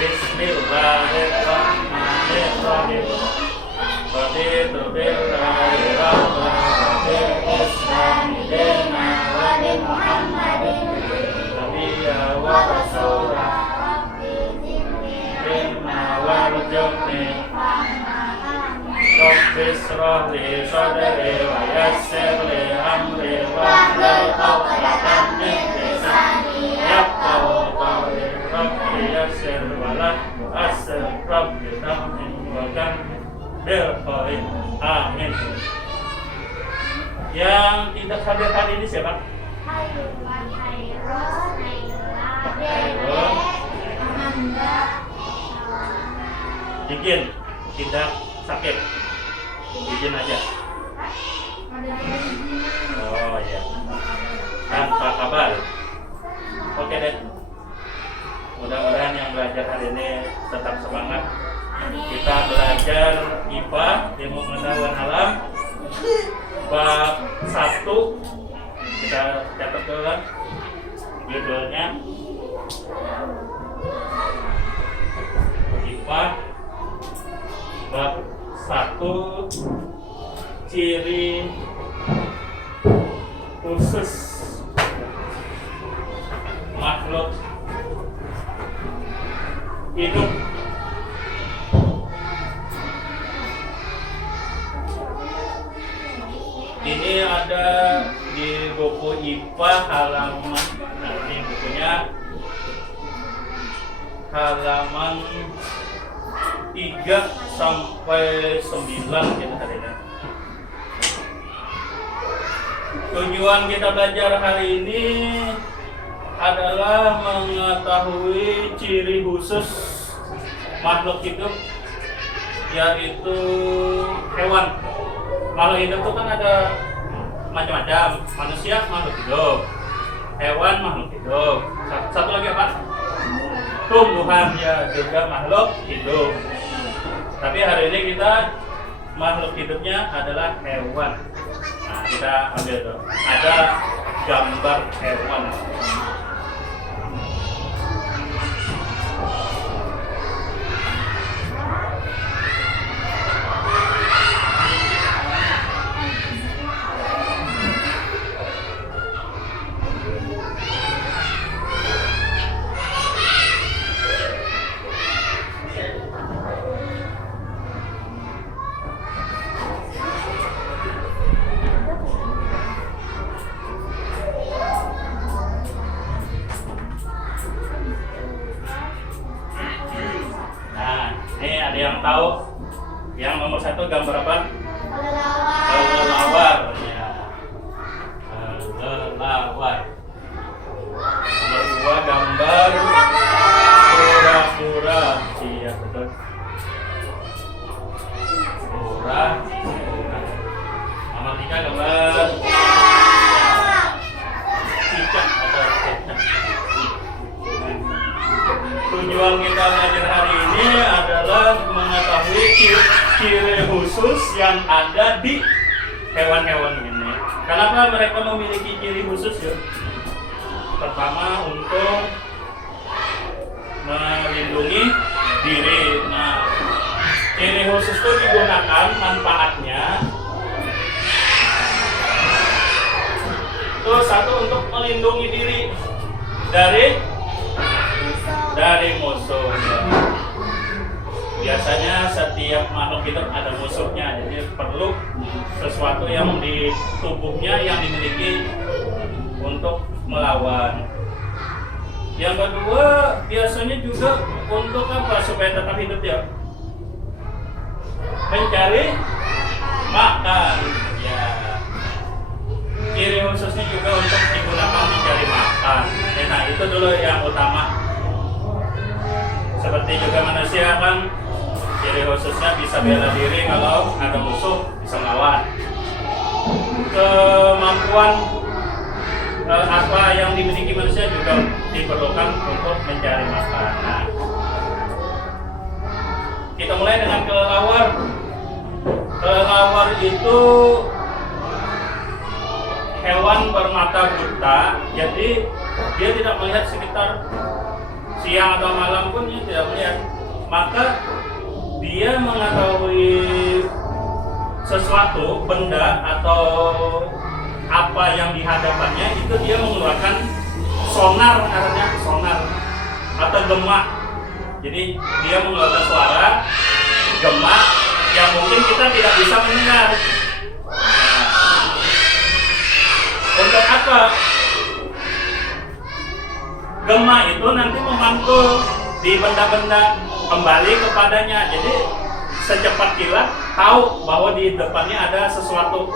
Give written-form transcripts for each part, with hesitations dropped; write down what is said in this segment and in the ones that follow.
Bismillahirrahmanirrahim. Raditu billahi rabban wa bil islami dinan wa bi Muhammadin nabiyya wa rasula ilma warzuqni Rabbi ishrah li sadri wa yassir li amri wahlul 'uqdatam min lisani yafqahu qawli. Rabbi yassir wa la tu'assir. Rabbi tammin wa kammil bil khair. Amin. Yang tidak hadir hari ini siapa? Hairul, Izin, tidak sakit. Izin aja. Oh ya. Tanpa kabar. Oke deh. Mudah-mudahan yang belajar hari ini tetap semangat. Kita belajar IPA, ilmu pengetahuan alam, bab 1. Kita catat dulu judulnya. IPA bab 1, ciri khusus makhluk hidup. Ini ada di buku IPA halaman, nah ini bukunya halaman 3 sampai 9 kita hari ini. Tujuan kita belajar hari ini adalah mengetahui ciri khusus makhluk hidup, yaitu hewan. Makhluk hidup itu kan ada macam-macam. Manusia makhluk hidup, hewan makhluk hidup. Satu lagi apa? Tumbuhan ya juga makhluk hidup. Tapi hari ini kita makhluk hidupnya adalah hewan. Nah, kita ambil tuh. Ada gambar hewan. Yang tahu yang nomor 1 gambar apa? Kelelawar. Ya. Kelelawar. Nomor 2 gambar kura-kura. Iya betul. Kura-kura. Nomor 3 gambar cicak atau cicak. Tujuan kita belajar hari ini adalah mengetahui ciri khusus yang ada di hewan-hewan ini. Kenapa mereka memiliki ciri khusus ya? Pertama untuk melindungi diri. Nah, ciri khusus itu digunakan manfaatnya. Itu satu untuk melindungi diri dari musuh. Biasanya setiap makhluk hidup ada musuhnya, jadi perlu sesuatu yang di tubuhnya yang dimiliki untuk melawan. Yang kedua, biasanya juga untuk apa? Supaya tetap hidup ya. Mencari makan. Ya. Ciri khususnya juga untuk digunakan mencari makan. Nah, itu dulu yang utama. Seperti juga manusia kan ciri khususnya bisa bela diri kalau ada musuh, bisa melawan. Kemampuan apa yang dimiliki manusia juga diperlukan untuk mencari makan. Nah, kita mulai dengan kelelawar. Kelelawar itu hewan bermata buta, jadi dia tidak melihat sekitar si siang atau malam pun dia tidak melihat, maka dia mengetahui sesuatu benda atau apa yang di hadapannya itu dia mengeluarkan sonar, artinya sonar atau gemak. Jadi dia mengeluarkan suara gemak yang mungkin kita tidak bisa mendengar. Untuk apa? Gemak itu nanti memantul di benda-benda kembali kepadanya. Jadi secepat kilat tahu bahwa di depannya ada sesuatu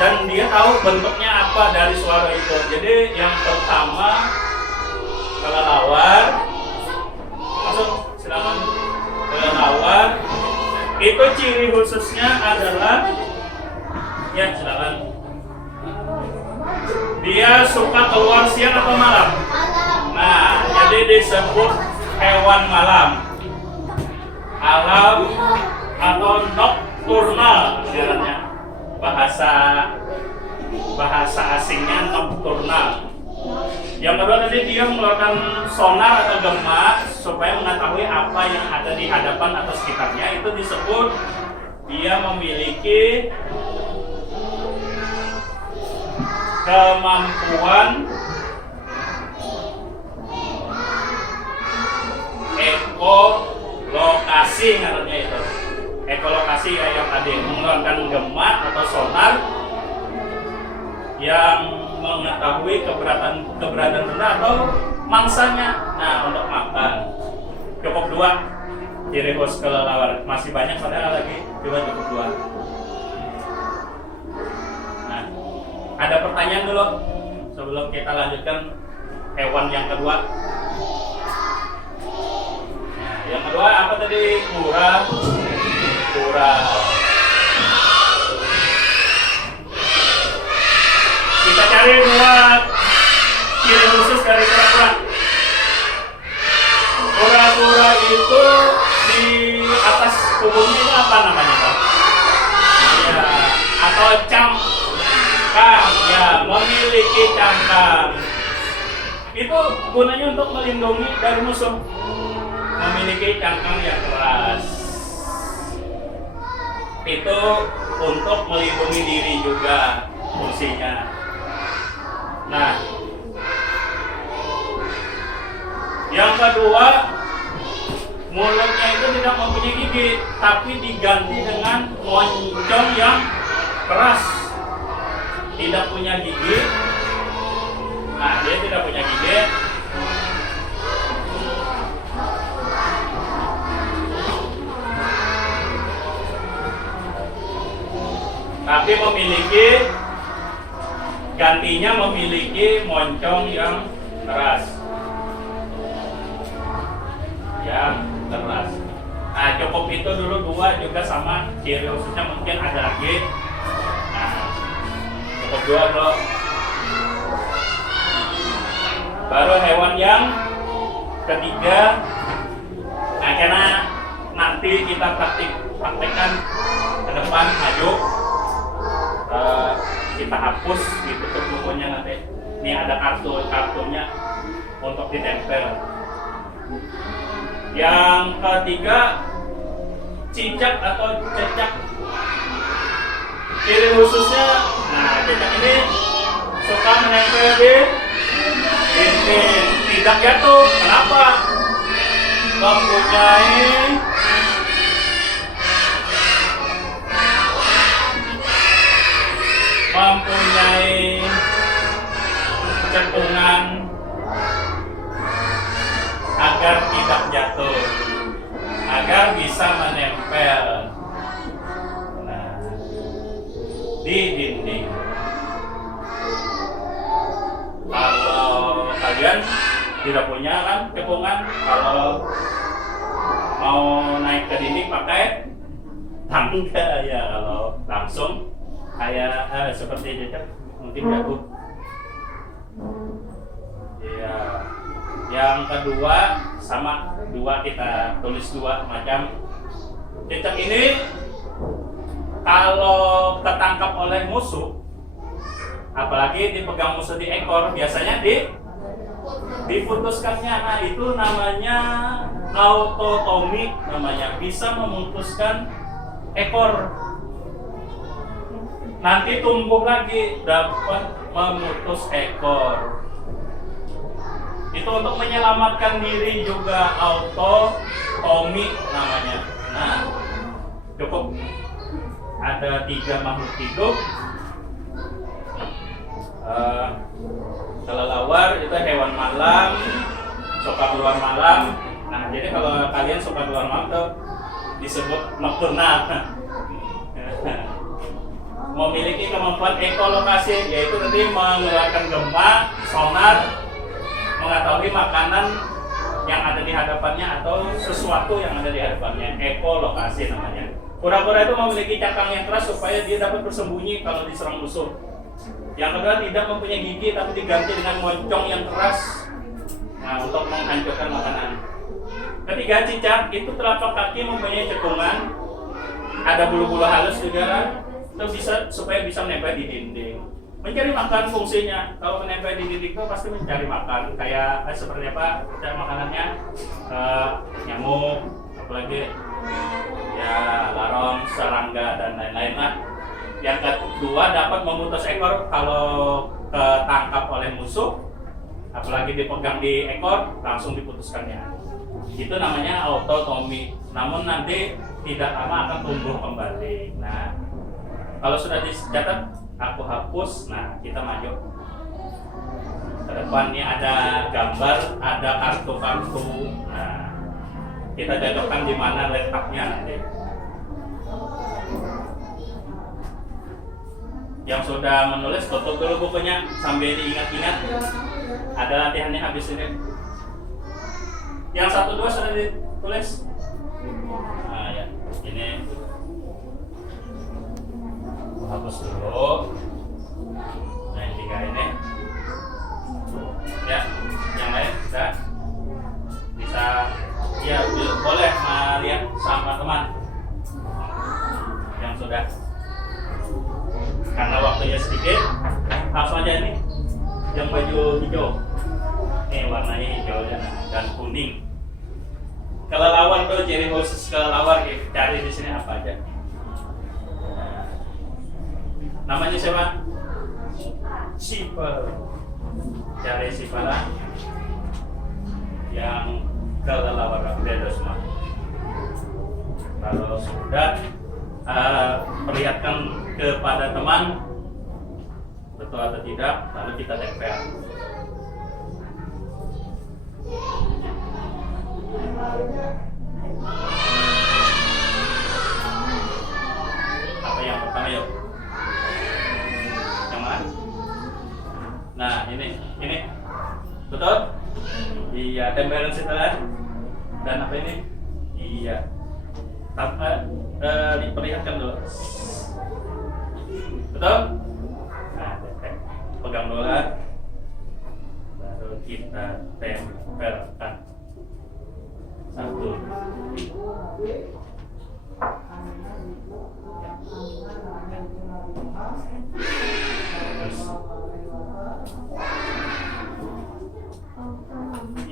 dan dia tahu bentuknya apa dari suara itu. Jadi yang pertama kelelawar, masuk silakan. Kelelawar itu ciri khususnya adalah, ya silakan, dia suka keluar siang atau malam. Nah, jadi disebut hewan malam, alam atau nocturnal istilahnya. Bahasa asingnya nocturnal. Yang kedua tadi dia mengeluarkan sonar atau gemak supaya mengetahui apa yang ada di hadapan atau sekitarnya. Itu disebut dia memiliki kemampuan ekolokasi, namanya itu. Ekolokasi yang tadi mengeluarkan gemak atau sonar yang mengetahui keberadaan benda atau mangsanya. Nah, untuk makan cukup 2 ciri khas kelelawar. Masih banyak padahal lagi, coba cukup 2. Nah, ada pertanyaan dulu sebelum kita lanjutkan hewan yang kedua. Nah, yang kedua apa tadi? Kura. Kita cari 2 ciri khusus dari kura-kura. Kura-kura itu di atas tubuhnya itu apa namanya, Pak? Ya, atau cangkang, ya, memiliki cangkang. Itu gunanya untuk melindungi dari musuh. Memiliki cangkang yang keras. Itu untuk melindungi diri juga fungsinya. Nah, yang kedua, mulutnya itu tidak mempunyai gigi, tapi diganti dengan moncong yang keras. Tidak punya gigi. Nah, dia tidak punya gigi. Tapi gantinya memiliki moncong yang keras. Nah, cukup itu dulu 2 juga sama ciri khususnya, mungkin ada lagi. Nah, cukup 2 bro. Baru hewan yang ketiga. Nah, karena nanti kita praktekkan ke depan maju. Kita hapus ditutup bukunya nanti. Ini ada kartunya untuk ditempel. Yang ketiga, cicak atau cecak. Ciri khususnya, nah cecak ini suka menempel di dinding, tidak jatuh. Kenapa? Mempunyai cekungan agar tidak jatuh, agar bisa menempel di dinding. Kalau kalian tidak punya kan cekungan, kalau mau naik ke dinding pakai tangga ya, kalau langsung kayak seperti cecak mungkin jatuh. Ya, yang kedua sama 2 kita tulis 2 macam. Cecak ini kalau tertangkap oleh musuh, apalagi dipegang musuh di ekor, biasanya diputuskannya. Nah, itu namanya autotomik, namanya bisa memutuskan ekor. Nanti tumbuh lagi dapat memutus ekor. Itu untuk menyelamatkan diri juga, autotomik namanya. Nah, cukup ada 3 makhluk hidup. Kelelawar itu hewan malam, suka keluar malam. Nah, jadi kalau kalian suka keluar malam tuh disebut nokturnal. Memiliki kemampuan ekolokasi, yaitu nanti mengeluarkan gema, sonar, mengetahui makanan yang ada di hadapannya atau sesuatu yang ada di hadapannya. Ekolokasi namanya. Kura-kura itu memiliki cakang yang keras supaya dia dapat bersembunyi kalau diserang musuh. Yang kedua, tidak mempunyai gigi tapi diganti dengan moncong yang keras, nah, untuk menghancurkan makanan. Ketiga, cicak itu telapak kaki mempunyai cekungan, ada bulu-bulu halus juga, itu bisa supaya bisa menempel di dinding. Mencari makan fungsinya, kalau menempel di dinding itu pasti mencari makan. Kayak seperti apa? Cari makanannya, nyamuk, apalagi ya larong, serangga dan lain-lain lah. Yang kedua, dapat memutus ekor kalau ketangkap oleh musuh, apalagi dipegang di ekor, langsung diputuskannya. Itu namanya autotomik. Namun nanti tidak lama akan tumbuh kembali. Nah, kalau sudah dicatat, aku hapus. Nah, kita maju ke depan. Ini ada gambar, ada kartu-kartu. Nah, kita cocokkan di mana letaknya nanti. Yang sudah menulis, tutup dulu bukunya sambil diingat-ingat. Ada latihannya habis ini. Yang 1, 2 sudah ditulis. Nah, ya, ini hapus dulu. Nah, yang 3 ini. Ya, yang lain bisa ya boleh melihat sama teman yang sudah. Karena waktunya sedikit, langsung aja nih yang baju hijau. Nih warnanya hijau dan kuning. Kelelawar tuh ciri khusus kelelawar, cari di sini apa aja. Namanya siapa? Sipel. Cari sipela yang kelelawar beda semua. Kalau sudah perlihatkan kepada teman betul atau tidak, lalu kita tempel. Apa yang pertama, yuk? Yang mana? Nah, ini betul? Iya, tempelan setelah. Dan apa ini? Iya. Diperlihatkan dulu. Betul? Nah, pegang dulu, baru kita tempelkan. 1.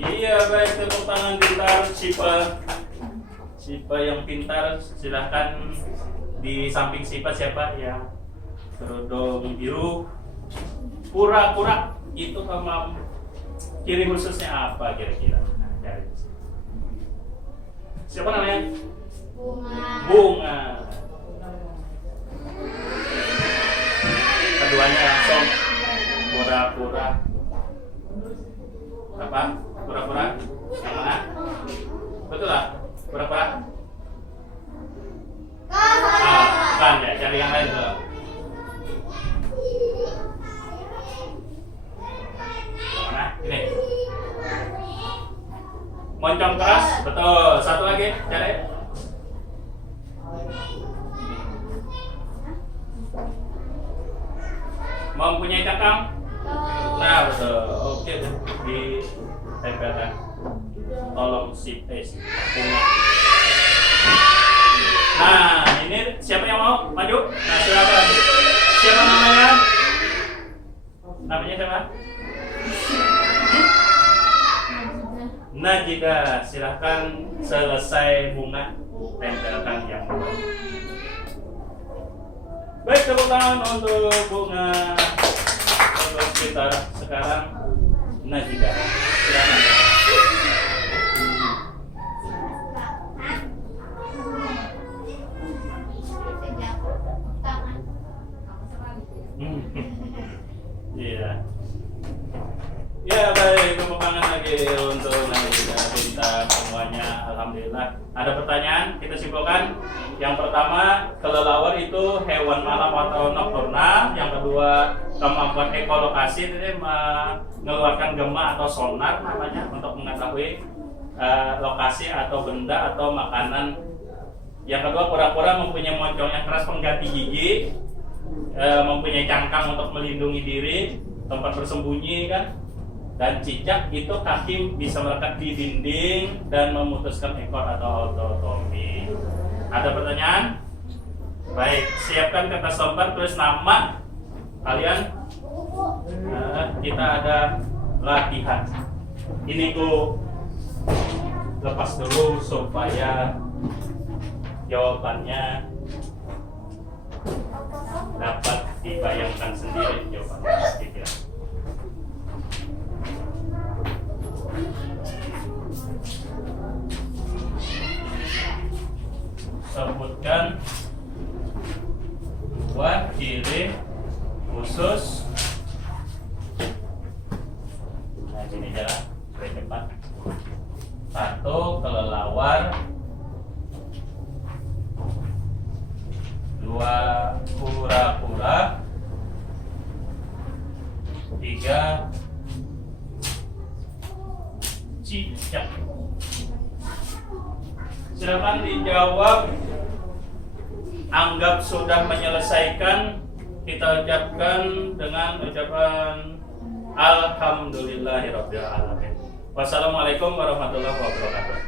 Iya, baik, tepuk tangan pintar Sipa yang pintar. Silahkan di samping Sipa siapa yang kerudung biru? Kura-kura itu ciri khususnya apa kira-kira? Nah, cari. Siapa namanya? Bunga. Keduanya langsung kura-kura. Apa? Kura-kura? Yang mana? Betul lah? Kura-kura? Kan ya, cari yang lain dulu. Yang mana? Ini. Moncong keras, betul. Satu lagi, cari. Mempunyai cakang? Nah, betul. Oke, ditempelkan. Tolong bunga. Nah, ini siapa yang mau maju? Nah, silakan. Siapa namanya? Namanya siapa? Najida, silahkan selesai bunga tempelkan yang baru. Baik, tepuk tangan untuk bunga untuk kita sekarang. Najida, silahkan. Iya. Ya baik, tepuk tangan lagi untuk Najida bintang semuanya. Alhamdulillah. Ada pertanyaan? Kita simpulkan. Yang pertama, kelelawar itu hewan malam atau nokturnal. Yang kedua, kemampuan ekolokasi ini mengeluarkan gema atau sonar namanya untuk mengetahui lokasi atau benda atau makanan. Yang kedua, kura-kura mempunyai moncong yang keras pengganti gigi, mempunyai cangkang untuk melindungi diri, tempat bersembunyi kan. Dan cicak itu kaki bisa melekat di dinding dan memutuskan ekor atau autotomi. Ada pertanyaan? Baik, siapkan kertas lembar, tulis nama kalian. Kita ada latihan. Ini ku lepas dulu supaya jawabannya dapat dibayangkan sendiri jawabannya. Gitu. Sebutkan dua ciri khusus. Nah, sini jalan lebih cepat. Satu, kelelawar. Dua, kura-kura. Tiga, cicak. Silakan dijawab. Anggap sudah menyelesaikan. Kita ucapkan dengan ucapan Alhamdulillahirabbil alamin. Wassalamualaikum warahmatullahi wabarakatuh.